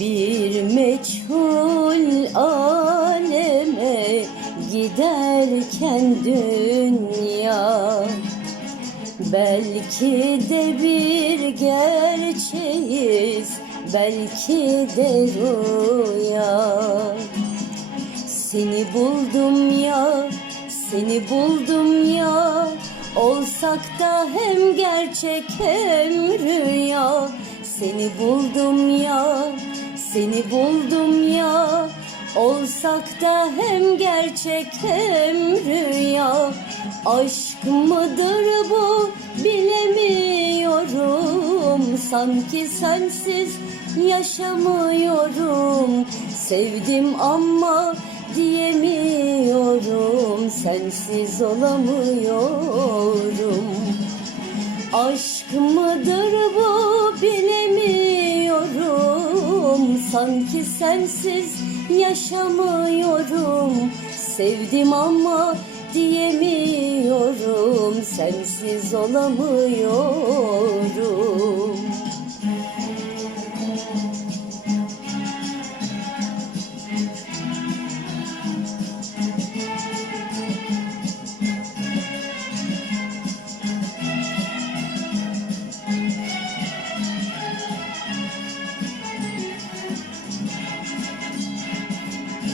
Bir meçhul aleme giderken dünya. Belki de bir gerçeğiz, belki de rüya. Seni buldum ya, seni buldum ya. Olsak da hem gerçek hem rüya. Seni buldum ya seni buldum ya. Olsak da hem gerçek hem rüya. Aşk mıdır bu? Bilemiyorum. Sanki sensiz yaşamıyorum. Sevdim ama diyemiyorum. Sensiz olamıyorum Aşk mıdır bu bilemiyorum. Sanki sensiz yaşamıyorum. Sevdim ama diyemiyorum. Sensiz olamıyorum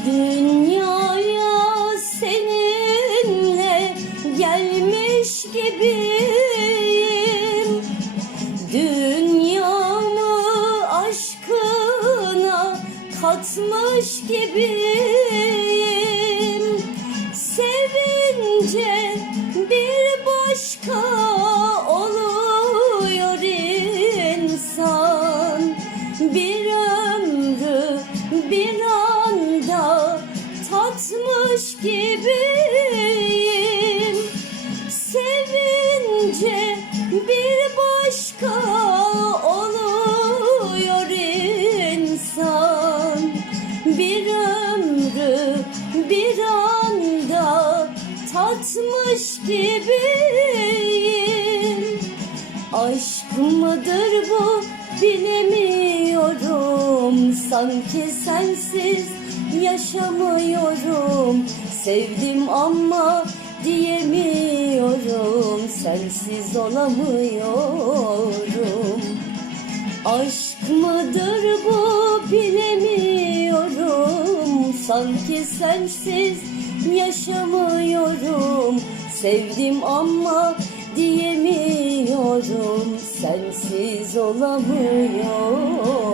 Dünyaya seninle gelmiş gibiyim. Dünyamı aşkına katmış gibiyim. Sevince bir başka tatmış gibiyim. Sevince bir başka oluyor insan. Bir ömrü bir anda tatmış gibiyim. Aşk mıdır bu bilemiyorum. Sanki sensiz yaşamıyorum. Sevdim ama diyemiyorum. Sensiz olamıyorum. Aşk mıdır bu bilemiyorum. Sanki sensiz yaşamıyorum. Sevdim ama diyemiyorum. Sensiz olamıyorum